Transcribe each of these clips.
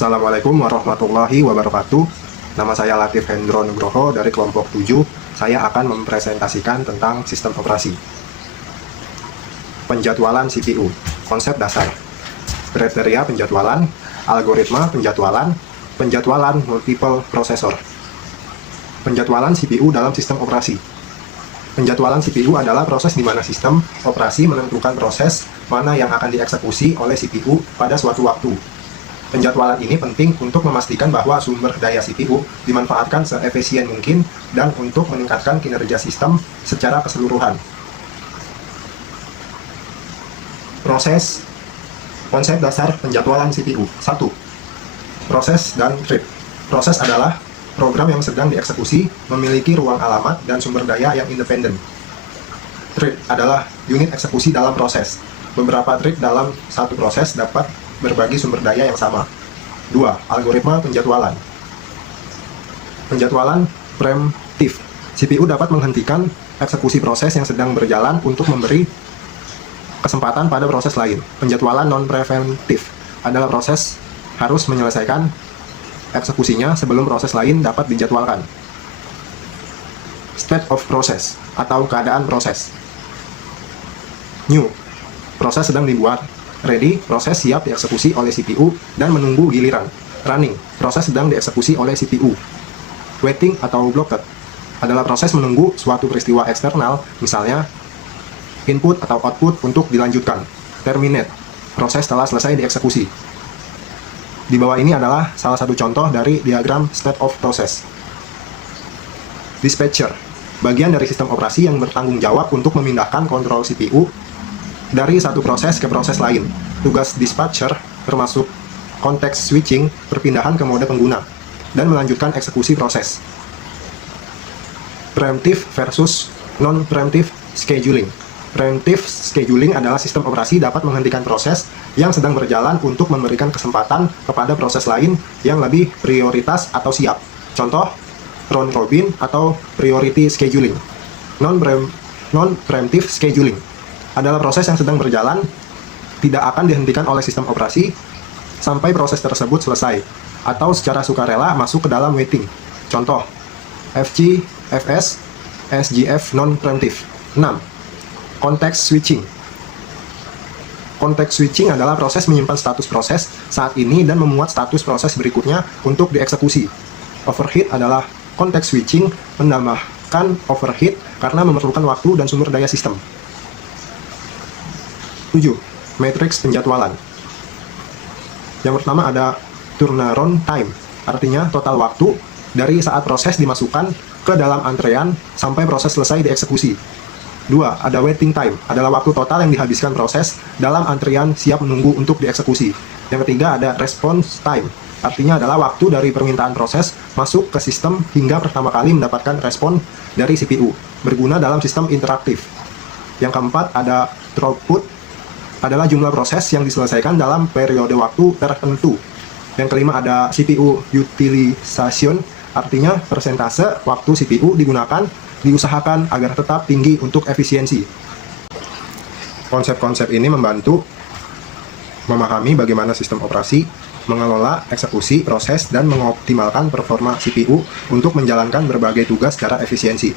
Assalamualaikum warahmatullahi wabarakatuh. Nama saya Latif Hendro Nugroho dari kelompok 7. Saya akan mempresentasikan tentang sistem operasi. Penjadwalan CPU, konsep dasar, kriteria penjadwalan, algoritma penjadwalan, penjadwalan multiple prosesor. Penjadwalan CPU dalam sistem operasi. Penjadwalan CPU adalah proses di mana sistem operasi menentukan proses mana yang akan dieksekusi oleh CPU pada suatu waktu. Penjadwalan ini penting untuk memastikan bahwa sumber daya CPU dimanfaatkan seefisien mungkin dan untuk meningkatkan kinerja sistem secara keseluruhan. Proses. Konsep dasar penjadwalan CPU. 1. Proses dan thread. Proses adalah program yang sedang dieksekusi, memiliki ruang alamat dan sumber daya yang independen. Thread adalah unit eksekusi dalam proses. Beberapa thread dalam satu proses dapat berbagi sumber daya yang sama. 2. Algoritma penjadwalan. Penjadwalan preemptif. CPU dapat menghentikan eksekusi proses yang sedang berjalan untuk memberi kesempatan pada proses lain. Penjadwalan non-preventif adalah proses harus menyelesaikan eksekusinya sebelum proses lain dapat dijadwalkan. State of process atau keadaan proses. New. Proses sedang dibuat. Ready, proses siap dieksekusi oleh CPU dan menunggu giliran. Running, proses sedang dieksekusi oleh CPU. Waiting atau blocked adalah proses menunggu suatu peristiwa eksternal, misalnya input atau output untuk dilanjutkan. Terminate, proses telah selesai dieksekusi. Di bawah ini adalah salah satu contoh dari diagram state of process. Dispatcher, bagian dari sistem operasi yang bertanggung jawab untuk memindahkan kontrol CPU dari satu proses ke proses lain. Tugas dispatcher termasuk konteks switching, perpindahan ke mode pengguna, dan melanjutkan eksekusi proses. Preemptive versus non-preemptive scheduling. Preemptive scheduling adalah sistem operasi dapat menghentikan proses yang sedang berjalan untuk memberikan kesempatan kepada proses lain yang lebih prioritas atau siap. Contoh, round robin atau priority scheduling. Non-preemptive scheduling adalah proses yang sedang berjalan, tidak akan dihentikan oleh sistem operasi sampai proses tersebut selesai, atau secara sukarela masuk ke dalam waiting. Contoh, FG, FS, SGF non-preemptive. 6. Context switching. Context switching adalah proses menyimpan status proses saat ini dan memuat status proses berikutnya untuk dieksekusi. Overhead adalah context switching menambahkan overhead karena memerlukan waktu dan sumber daya sistem. 7. Matriks penjadwalan. Yang pertama ada turnaround time, artinya total waktu dari saat proses dimasukkan ke dalam antrean sampai proses selesai dieksekusi. 2. Ada waiting time, adalah waktu total yang dihabiskan proses dalam antrian siap menunggu untuk dieksekusi. Yang ketiga ada response time, artinya adalah waktu dari permintaan proses masuk ke sistem hingga pertama kali mendapatkan respon dari CPU, berguna dalam sistem interaktif. Yang keempat ada throughput, adalah jumlah proses yang diselesaikan dalam periode waktu tertentu. Yang kelima ada CPU utilization, artinya persentase waktu CPU digunakan, diusahakan agar tetap tinggi untuk efisiensi. Konsep-konsep ini membantu memahami bagaimana sistem operasi mengelola eksekusi proses dan mengoptimalkan performa CPU untuk menjalankan berbagai tugas secara efisiensi.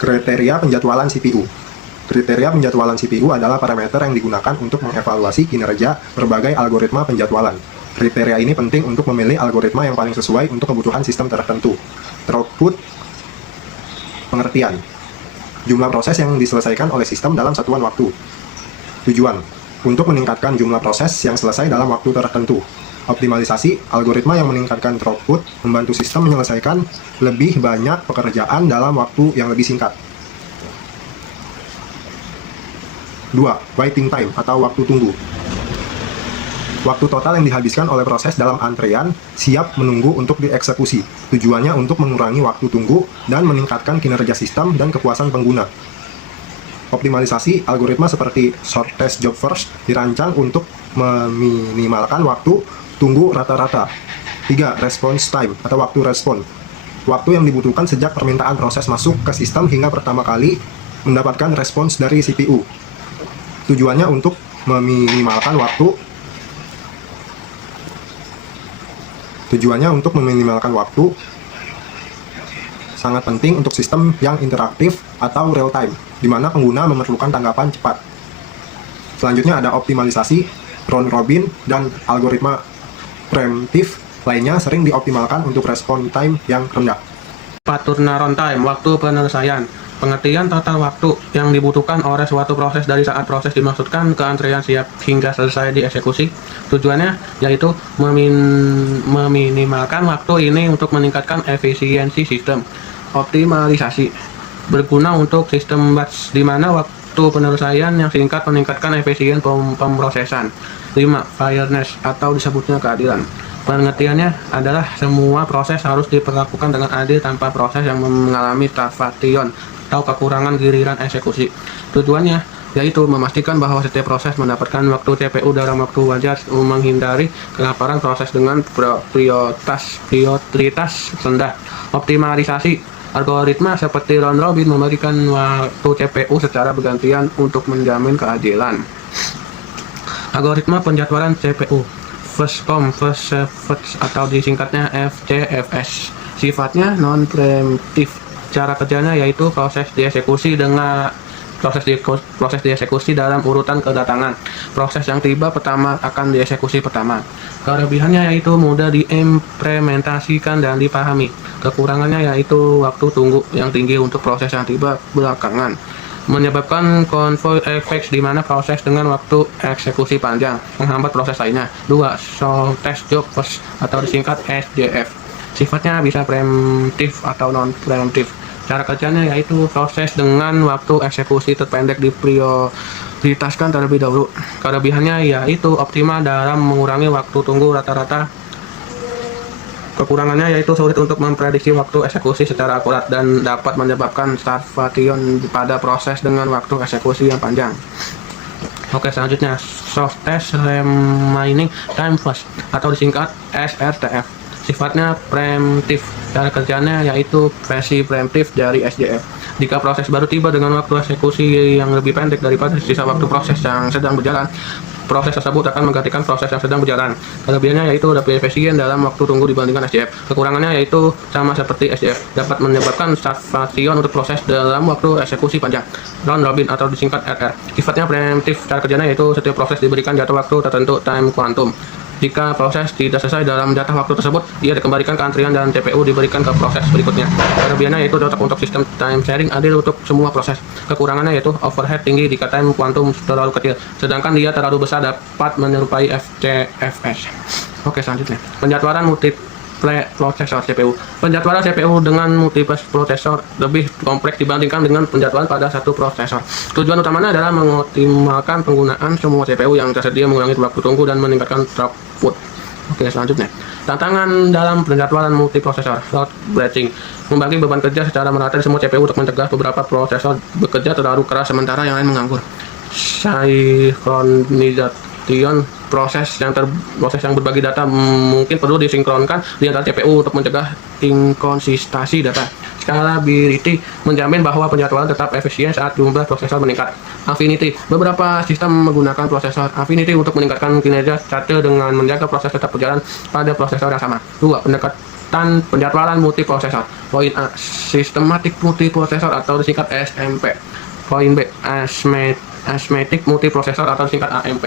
Kriteria penjadwalan CPU. Kriteria penjadwalan CPU adalah parameter yang digunakan untuk mengevaluasi kinerja berbagai algoritma penjadwalan. Kriteria ini penting untuk memilih algoritma yang paling sesuai untuk kebutuhan sistem tertentu. Throughput, pengertian, jumlah proses yang diselesaikan oleh sistem dalam satuan waktu. Tujuan, untuk meningkatkan jumlah proses yang selesai dalam waktu tertentu. Optimalisasi, algoritma yang meningkatkan throughput membantu sistem menyelesaikan lebih banyak pekerjaan dalam waktu yang lebih singkat. 2. Waiting time atau waktu tunggu. Waktu total yang dihabiskan oleh proses dalam antrean siap menunggu untuk dieksekusi. Tujuannya untuk mengurangi waktu tunggu dan meningkatkan kinerja sistem dan kepuasan pengguna. Optimalisasi, algoritma seperti shortest job first dirancang untuk meminimalkan waktu tunggu rata-rata. 3. Response time atau waktu respon. Waktu yang dibutuhkan sejak permintaan proses masuk ke sistem hingga pertama kali mendapatkan respons dari CPU. Tujuannya untuk meminimalkan waktu Tujuannya untuk meminimalkan waktu, sangat penting untuk sistem yang interaktif atau real time, di mana pengguna memerlukan tanggapan cepat. Selanjutnya ada optimalisasi, round robin, dan algoritma preemptif lainnya sering dioptimalkan untuk respon time yang rendah. Paturna runtime, waktu penyelesaian. Pengertian total waktu yang dibutuhkan oleh suatu proses dari saat proses dimaksudkan ke antrean siap hingga selesai dieksekusi. Tujuannya yaitu meminimalkan waktu ini untuk meningkatkan efisiensi sistem. Optimalisasi berguna untuk sistem batch di mana waktu penyelesaian yang singkat meningkatkan efisien pemrosesan. 5. Fairness atau disebutnya keadilan. Pengertiannya adalah semua proses harus diperlakukan dengan adil tanpa proses yang mengalami starvation atau kekurangan giliran eksekusi. Tujuannya yaitu memastikan bahwa setiap proses mendapatkan waktu CPU dalam waktu wajar, menghindari kelaparan proses dengan prioritas rendah. Optimalisasi algoritma seperti round robin memberikan waktu CPU secara bergantian untuk menjamin keadilan. Algoritma penjadwalan CPU first come first served atau disingkatnya FCFS. Sifatnya non preemptif. Cara kerjanya yaitu proses dieksekusi dalam urutan kedatangan. Proses yang tiba pertama akan dieksekusi pertama. Kelebihannya yaitu mudah diimplementasikan dan dipahami. Kekurangannya yaitu waktu tunggu yang tinggi untuk proses yang tiba belakangan, menyebabkan convoy effects di mana proses dengan waktu eksekusi panjang menghambat proses lainnya. 2. Short test job first atau disingkat SJF. Sifatnya bisa preemptif atau non preemptif. Cara kerjanya yaitu proses dengan waktu eksekusi terpendek diprioritaskan terlebih dahulu. Kelebihannya yaitu optimal dalam mengurangi waktu tunggu rata-rata. Kekurangannya yaitu sulit untuk memprediksi waktu eksekusi secara akurat dan dapat menyebabkan starvation pada proses dengan waktu eksekusi yang panjang. Oke, selanjutnya short test remaining time first atau disingkat SRTF. Sifatnya preemptif. Cara kerjanya yaitu versi preemptif dari SJF. Jika proses baru tiba dengan waktu eksekusi yang lebih pendek daripada sisa waktu proses yang sedang berjalan, proses tersebut akan menggantikan proses yang sedang berjalan. Kelebihannya yaitu lebih efisien dalam waktu tunggu dibandingkan SJF. Kekurangannya yaitu sama seperti SJF, dapat menyebabkan starvation untuk proses dalam waktu eksekusi panjang. Round robin atau disingkat RR. Sifatnya preemptif. Cara kerjanya yaitu setiap proses diberikan jatuh waktu tertentu time quantum. Jika proses tidak selesai dalam jatah waktu tersebut, ia dikembalikan ke antrian dan CPU diberikan ke proses berikutnya. Kelebihannya yaitu cocok untuk sistem time sharing adil untuk semua proses. Kekurangannya yaitu overhead tinggi jika time quantum terlalu kecil, sedangkan dia terlalu besar dapat menyerupai FCFS. Oke, selanjutnya penjadwalan multiple prosesor CPU. Penjadwalan CPU dengan multiple prosesor lebih kompleks dibandingkan dengan penjadwalan pada satu prosesor. Tujuan utamanya adalah mengoptimalkan penggunaan semua CPU yang tersedia, mengurangi waktu tunggu dan meningkatkan throughput. Oke, selanjutnya tantangan dalam penjadwalan multiprosesor. Load balancing membagi beban kerja secara merata di semua CPU untuk mencegah beberapa prosesor bekerja terlalu keras sementara yang lain menganggur. Synchronization proses yang berbagi data mungkin perlu disinkronkan di antara CPU untuk mencegah inkonsistensi data. Scalability menjamin bahwa penjadwalan tetap efisien saat jumlah prosesor meningkat. Affinity, beberapa sistem menggunakan prosesor Affinity untuk meningkatkan kinerja satu dengan menjaga proses tetap berjalan pada prosesor yang sama. 2. Pendekatan penjadwalan multiprosesor. Poin A, sistematik multiprosesor atau disingkat SMP. Poin B, asymmetric multiprosesor atau disingkat AMP.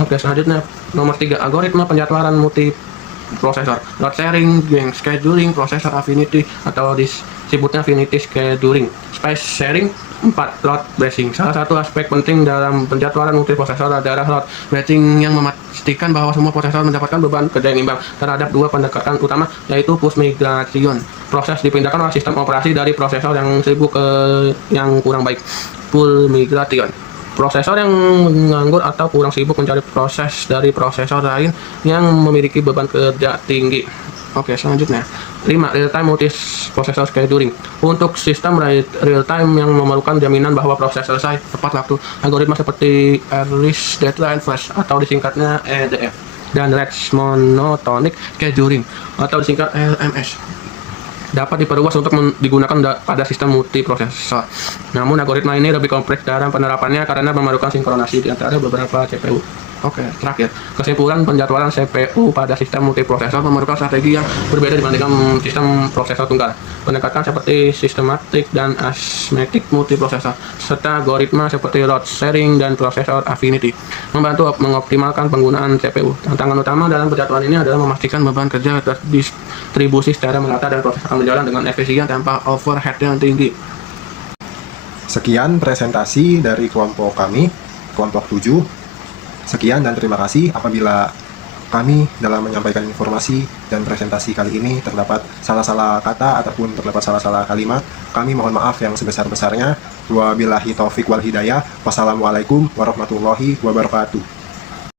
Oke, selanjutnya nomor 3, algoritma penjadwalan multiprosesor. Load sharing, scheduling, processor affinity atau disebutnya affinity scheduling. Space sharing. 4. Load balancing. Salah satu aspek penting dalam penjadwalan multiprosesor adalah load balancing yang memastikan bahwa semua prosesor mendapatkan beban kerja yang imbang terhadap dua pendekatan utama, yaitu push migration. Proses dipindahkan oleh sistem operasi dari prosesor yang sibuk ke yang kurang baik. Pull migration. Prosesor yang menganggur atau kurang sibuk mencari proses dari prosesor lain yang memiliki beban kerja tinggi. Oke, selanjutnya 5. Real-time multiprocessor scheduling. Untuk sistem real-time yang memerlukan jaminan bahwa proses selesai tepat waktu, algoritma seperti earliest deadline first atau disingkatnya EDF dan rate monotonic scheduling atau disingkat LMS dapat diperluas untuk digunakan pada sistem multiprosesor. Namun algoritma ini lebih kompleks dalam penerapannya karena memerlukan sinkronasi di antara beberapa CPU. Oke, terakhir. Kesimpulan penjadwalan CPU pada sistem multiprosesor memerlukan strategi yang berbeda dibandingkan sistem prosesor tunggal. Pendekatan seperti sistematik dan asymmetric multiprosesor, serta algoritma seperti load sharing dan prosesor affinity, membantu mengoptimalkan penggunaan CPU. Tantangan utama dalam penjadwalan ini adalah memastikan beban kerja terdistribusi secara merata dan proses akan berjalan dengan efisien tanpa overhead yang tinggi. Sekian presentasi dari kelompok kami, kelompok 7. Sekian dan terima kasih apabila kami dalam menyampaikan informasi dan presentasi kali ini terdapat salah-salah kata ataupun terdapat salah-salah kalimat. Kami mohon maaf yang sebesar-besarnya. Wabillahi taufiq wal hidayah. Wassalamualaikum warahmatullahi wabarakatuh.